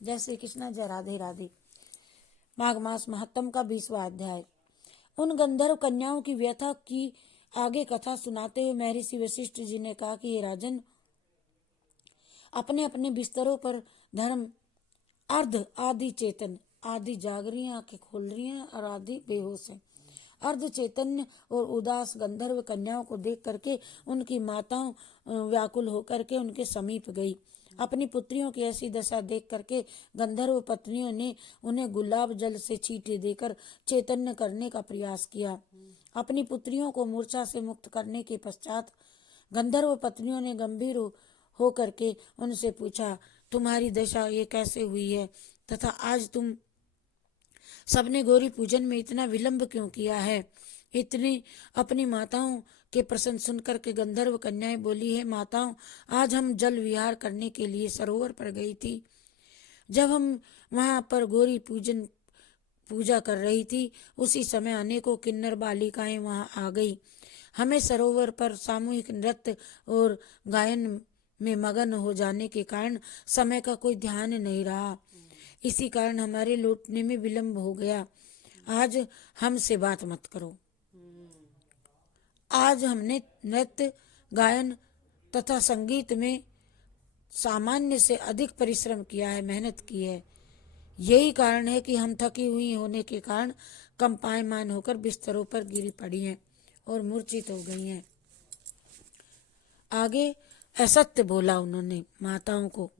जय श्री कृष्ण, जय राधे राधे। माघ मास महत्तम का 20वां अध्याय। उन गंधर्व कन्याओं की व्यथा की आगे कथा सुनाते हुए महर्षि वशिष्ठ जी ने कहा कि हे राजन, अपने अपने बिस्तरों पर धर्म अर्ध आदि चेतन, आदि जाग रही हैं, आंखें खोल रही हैं और आदि बेहोश हैं। अर्ध चैतन्य और उदास गंधर्व कन्याओं को देख करके उनकी माताओं व्याकुल होकर के उनके समीप गई। अपनी पुत्रियों की ऐसी दशा देख करके गंधर्व पत्नियों ने उन्हें गुलाब जल से छींटे देकर चैतन्य करने का प्रयास किया। अपनी पुत्रियों को मूर्छा से मुक्त करने के पश्चात गंधर्व पत्नियों ने गंभीर हो करके उनसे पूछा, तुम्हारी दशा ये कैसे हुई है तथा आज तुम सबने गौरी पूजन में इतना विलंब क्यों किया है। इतनी अपनी माताओं के प्रश्न सुनकर के गंधर्व कन्याएं बोली, है माताओं, आज हम जल विहार करने के लिए सरोवर पर गई थी। जब हम वहां पर गौरी पूजा कर रही थी, उसी समय अनेकों किन्नर बालिकाएं वहां आ गई। हमें सरोवर पर सामूहिक नृत्य और गायन में मगन हो जाने के कारण समय का कोई ध्यान नहीं रहा। इसी कारण हमारे लौटने में विलंब हो गया। आज हमसे बात मत करो। आज हमने नृत्य, गायन तथा संगीत में सामान्य से अधिक परिश्रम किया है, मेहनत की है। यही कारण है कि हम थकी हुई होने के कारण कंपायमान होकर बिस्तरों पर गिरी पड़ी हैं और मूर्छित हो गई हैं। आगे असत्य बोला उन्होंने माताओं को।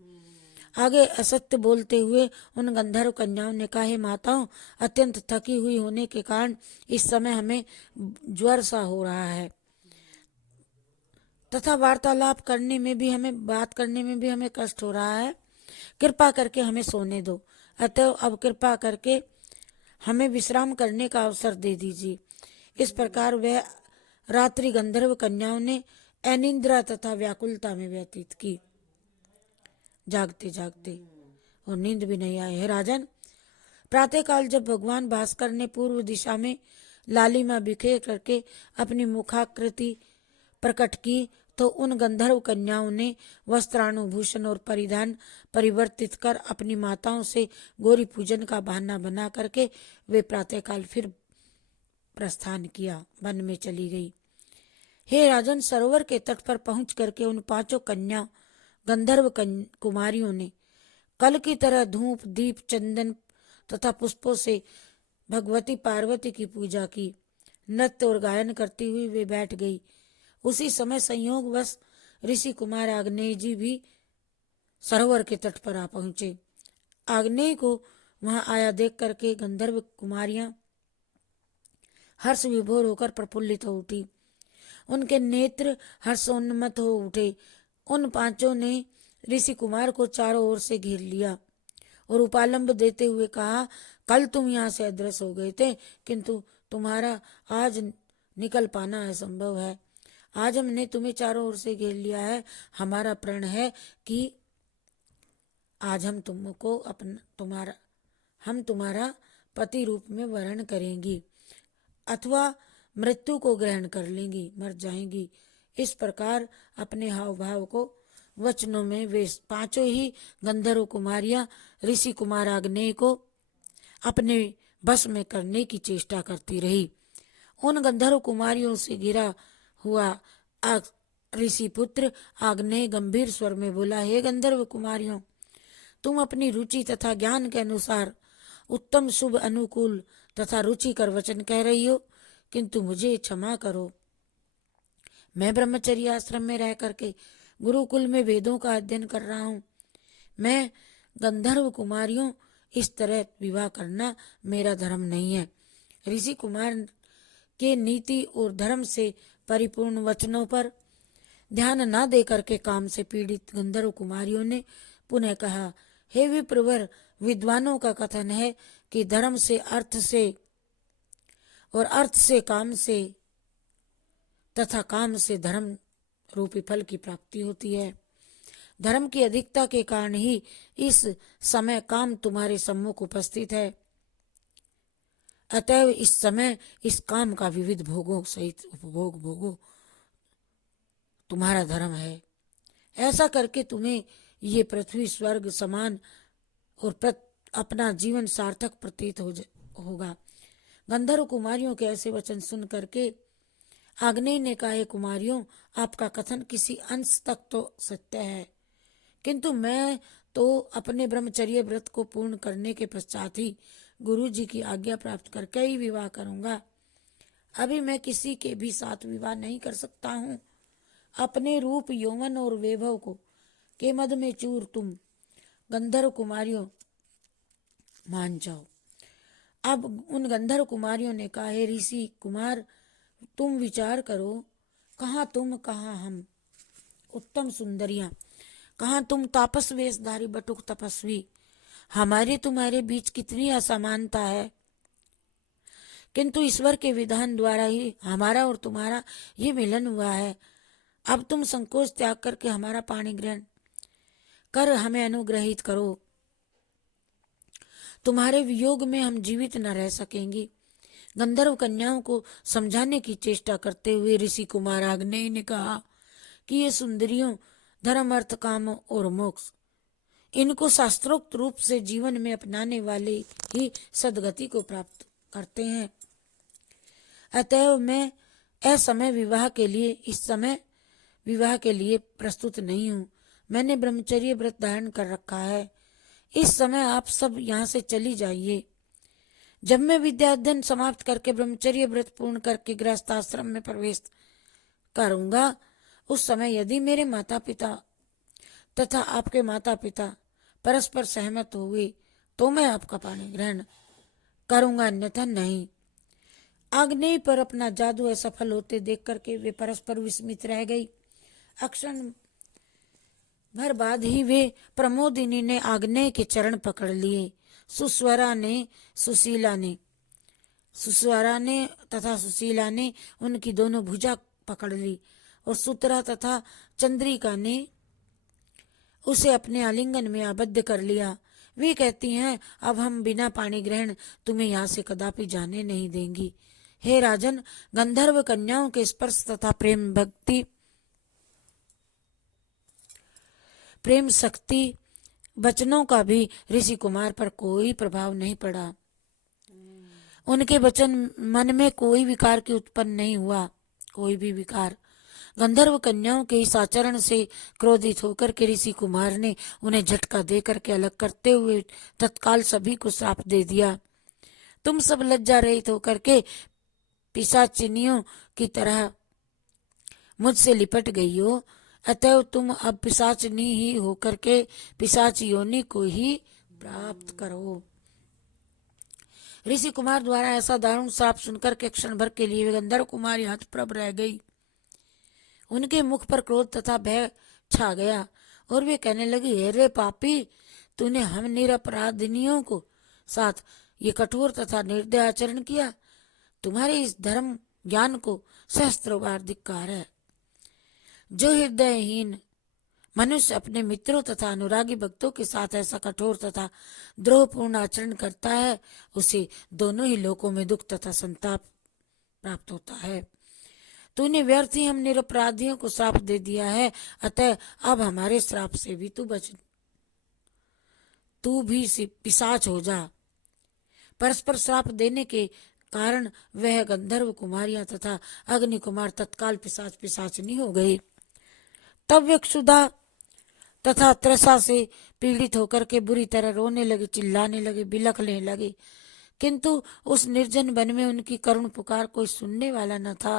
आगे असत्य बोलते हुए उन गंधर्व कन्याओं ने कहा, हे माताओं, अत्यंत थकी हुई होने के कारण इस समय हमें ज्वर सा हो रहा है तथा वार्तालाप करने में भी हमें कष्ट हो रहा है। कृपा करके हमें सोने दो। अतः अब कृपा करके हमें विश्राम करने का अवसर दे दीजिए। इस प्रकार वह रात्रि गंधर्व कन्याओं ने अनिद्रा तथा व्याकुलता में व्यतीत की, जागते जागते, और नींद भी नहीं आई। है राजन, प्रातःकाल जब भगवान भास्कर ने पूर्व दिशा में लालिमा बिखेर करके अपनी मुखाकृति प्रकट की, तो उन गंधर्व कन्याओं ने वस्त्रानुभूषण और परिधान परिवर्तित कर अपनी माताओं से गौरी पूजन का बहाना बना करके वे प्रातःकाल फिर प्रस्थान किया, वन में चली गई। हे राजन, सरोवर के तट पर पहुंच करके उन पांचों कन्या गंधर्व कुमारियों ने कल की तरह धूप, दीप, चंदन तथा पुष्पों से भगवती पार्वती की पूजा की। नृत्य और गायन करती हुई वे बैठ गई। उसी समय संयोगवश ऋषि कुमार आग्नेय जी भी सरोवर के तट पर आ पहुंचे। आग्नेय को वहां आया देख करके गंधर्व कुमारियां हर्ष विभोर होकर प्रफुल्लित हो उठी। उनके नेत्र हर्षोन्मत्त हो उठे। उन पांचों ने ऋषि कुमार को चारों ओर से घेर लिया और उपालंब देते हुए कहा, कल तुम यहाँ से अदृश्य हो गए थे, किंतु तुम्हारा आज निकल पाना असंभव है। आज हमने तुम्हें चारों ओर से घेर लिया है। हमारा प्रण है कि आज हम तुम्हारा पति रूप में वर्ण करेंगी अथवा मृत्यु को ग्रहण कर लेंगी, मर जाएंगी। इस प्रकार अपने हाव भाव को वचनों में वे पांचों ही गंधर्व कुमारियां ऋषि कुमार आग्नेय को अपने बस में करने की चेष्टा करती रही। उन गंधर्व कुमारियों से घिरा हुआ ऋषि पुत्र आग्नेय गंभीर स्वर में बोला, हे गंधर्व कुमारियों, तुम अपनी रुचि तथा ज्ञान के अनुसार उत्तम, शुभ, अनुकूल तथा रुचिकर वचन कह रही हो, किंतु मुझे क्षमा करो। मैं ब्रह्मचर्य आश्रम में रह करके गुरुकुल में वेदों का अध्ययन कर रहा हूँ। मैं गंधर्व कुमारियों इस तरह विवाह करना मेरा धर्म नहीं है। ऋषि कुमार के नीति और धर्म से परिपूर्ण वचनों पर ध्यान न दे करके काम से पीड़ित गंधर्व कुमारियों ने पुनः कहा, हे विप्रवर, विद्वानों का कथन है कि धर्म से अर्थ से और अर्थ से काम से तथा काम से धर्म रूपी फल की प्राप्ति होती है। धर्म की अधिकता के कारण ही इस समय काम तुम्हारे सम्मुख उपस्थित है। अतएव इस समय इस काम का विविध भोगों सहित उपभोग भोगो, तुम्हारा धर्म है। ऐसा करके तुम्हें ये पृथ्वी स्वर्ग समान और अपना जीवन सार्थक प्रतीत होगा। गंधर्व कुमारियों के ऐसे वचन सुन करके आग्नेय ने कहा, हे कुमारियों, आपका कथन किसी अंश तक तो सत्य है, किंतु मैं तो अपने ब्रह्मचर्य व्रत को पूर्ण करने के पश्चात ही गुरु जी की आज्ञा प्राप्त करके ही विवाह करूंगा। अभी मैं किसी के भी साथ विवाह नहीं कर सकता हूँ। अपने रूप, यौवन और वैभव को के मद में चूर तुम गंधर्व कुमारियों मान जाओ। अब उन गंधर्व कुमारियों ने कहा, हे ऋषि कुमार, तुम विचार करो, कहाँ तुम कहाँ हम, उत्तम सुंदरियां, कहाँ तुम तापस वेशधारी बटुक तपस्वी, हमारे तुम्हारे बीच कितनी असमानता है, किंतु ईश्वर के विधान द्वारा ही हमारा और तुम्हारा ये मिलन हुआ है। अब तुम संकोच त्याग करके हमारा पाणी ग्रहण कर हमें अनुग्रहित करो, तुम्हारे वियोग में हम जीवित न रह सकेंगे। गंधर्व कन्याओं को समझाने की चेष्टा करते हुए ऋषि कुमार आग्नेय ने कहा कि ये सुंदरियों धर्म, अर्थ, काम और मोक्ष, इनको शास्त्रोक्त रूप से जीवन में अपनाने वाले ही सदगति को प्राप्त करते हैं। अतएव मैं इस समय विवाह के लिए प्रस्तुत नहीं हूँ। मैंने ब्रह्मचर्य व्रत धारण कर रखा है। इस समय आप सब यहाँ से चली जाइए। जब मैं विद्या अध्ययन समाप्त करके ब्रह्मचर्य व्रत पूर्ण करके गृहस्थाश्रम में प्रवेश करूंगा, उस समय यदि मेरे माता पिता तथा आपके माता पिता परस्पर सहमत हुए तो मैं आपका पाणी ग्रहण करूंगा, अन्यथा नहीं। आग्नेय पर अपना जादू असफल होते देख करके वे परस्पर विस्मित रह गई। अक्षण भर बाद ही वे प्रमोदिनी ने आग्नेय के चरण पकड़ लिए। सुस्वरा ने तथा सुशीला ने उनकी दोनों भुजा पकड़ ली और सुतरा तथा चंद्रिका ने उसे अपने आलिंगन में आबद्ध कर लिया। वे कहती हैं, अब हम बिना पाणी ग्रहण तुम्हें यहाँ से कदापि जाने नहीं देंगी। हे राजन, गंधर्व कन्याओं के स्पर्श तथा प्रेम शक्ति वचनों का भी ऋषि कुमार पर कोई प्रभाव नहीं पड़ा। उनके वचन मन में कोई विकार की उत्पन्न नहीं हुआ, कोई भी विकार। गंधर्व कन्याओं के इस आचरण से क्रोधित होकर के ऋषि कुमार ने उन्हें झटका दे करके अलग करते हुए तत्काल सभी को श्राप दे दिया। तुम सब लज्जा रहित होकर के पिशाचिनियों की तरह मुझसे लिपट गई हो, अतएव तुम अब पिशाचनी ही होकर के पिशाच योनि को ही प्राप्त करो। ऋषि कुमार द्वारा ऐसा दारुण श्राप सुनकर के क्षण भर के लिए गंधर्व कुमारी हतप्रभ रह गई। उनके मुख पर क्रोध तथा भय छा गया और वे कहने लगी, हे पापी, तूने हम निरपराधिनियों को साथ ये कठोर तथा निर्दय आचरण किया। तुम्हारे इस धर्म ज्ञान को सहस्त्रों बार धिक्कार है। जो हृदयहीन मनुष्य अपने मित्रों तथा अनुरागी भक्तों के साथ ऐसा कठोर तथा द्रोहपूर्ण आचरण करता है, उसे दोनों ही लोकों में दुख तथा संताप प्राप्त होता है। तूने व्यर्थ ही हम निरपराधियों को श्राप दे दिया है, अतः अब हमारे श्राप से भी तू भी पिशाच हो जा। परस्पर श्राप देने के कारण वह गंधर्व कुमारियां तथा अग्नि कुमार तत्काल पिशाचनी हो गए। तब वे क्षुधा तथा त्रसा से पीड़ित होकर के बुरी तरह रोने लगे, चिल्लाने लगे, बिलखने लगे, किंतु उस निर्जन वन में उनकी करुण पुकार कोई सुनने वाला न था।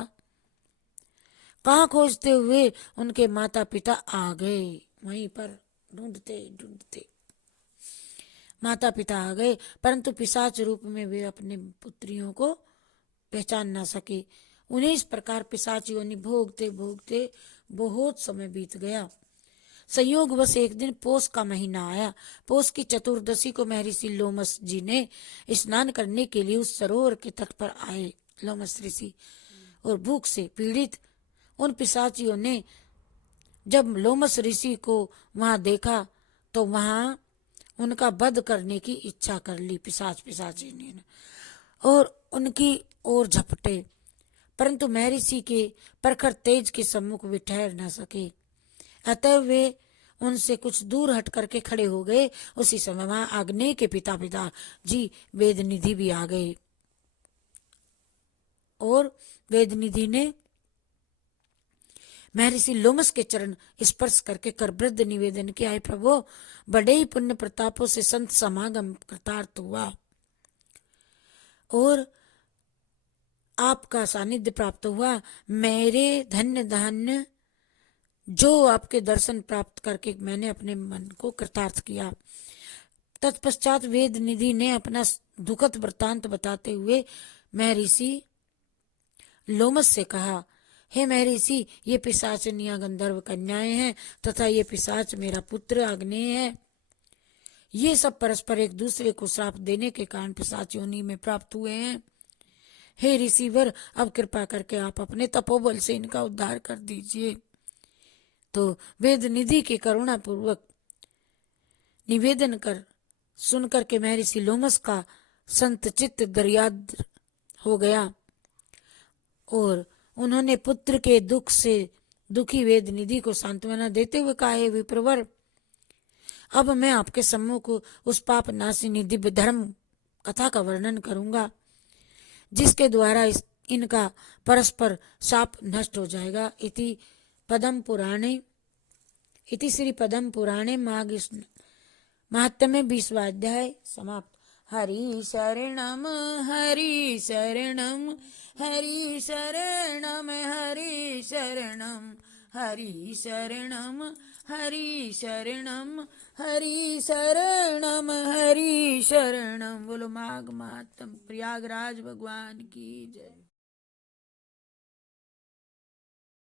कहाँ खोजते हुए उनके माता पिता आ गए, वहीं पर ढूंढते माता पिता आ गए, परंतु पिशाच रूप में वे अपने पुत्रियों को पहचान न सके। उन्हें इस प्रकार पिशाच योनि भोगते भोगते बहुत समय बीत गया। संयोग बस एक दिन पोष का महीना आया। पोष की चतुर्दशी को महर्षि लोमस जी ने स्नान करने के लिए उस सरोवर के तट पर आए। लोमस ऋषि और भूख से पीड़ित उन पिशाचियों ने जब लोमस ऋषि को वहां देखा तो वहां उनका वध करने की इच्छा कर ली पिशाचिनी ने और उनकी ओर झपटे, परंतु महर्षि के प्रखर तेज के सम्मुख वे ठहर न सके। अतः वे उनसे कुछ दूर हट करके खड़े हो गए। उसी समय वहां आग्नेय के पिता जी वेद निधि भी आ गए और वेद निधि ने महर्षि लोमस के चरण स्पर्श करके कर वृद्ध निवेदन किया, प्रभु बड़े ही पुण्य प्रतापों से संत समागम कृतार्थ हुआ और आपका सानिध्य प्राप्त हुआ। मेरे धन्य धन्य जो आपके दर्शन प्राप्त करके मैंने अपने मन को कृतार्थ किया। तत्पश्चात वेद निधि ने अपना दुखद वृत्तांत बताते हुए महर्षि लोमस से कहा, हे महर्षि, ये पिशाचनियां गंधर्व कन्याएं हैं तथा ये पिशाच मेरा पुत्र अग्नेय है। ये सब परस्पर एक दूसरे को श्राप देने के कारण पिशाच योनि में प्राप्त हुए हैं। हे ऋषिवर, अब कृपा करके आप अपने तपोबल से इनका उद्धार कर दीजिए। तो वेद निधि के करुणा पूर्वक निवेदन कर सुनकर के महर्षि लोमस का संत चित्त दर्याद्र हो गया और उन्होंने पुत्र के दुख से दुखी वेद निधि को सांत्वना देते हुए कहा, हे विप्रवर, अब मैं आपके सम्मुख उस पाप नाशिनी दिव्य धर्म कथा का वर्णन करूंगा जिसके द्वारा इनका परस्पर शाप नष्ट हो जाएगा। इति श्री पद्म पुराणे माघ महात्म्य 20वां अध्याय समाप्त। हरि शरणम हरि शरणम हरि शरणम हरि शरणम हरि शरणम हरि शरणम हरि शरणम हरि शरणम। बोलो माघ महात्म प्रयागराज भगवान की जय।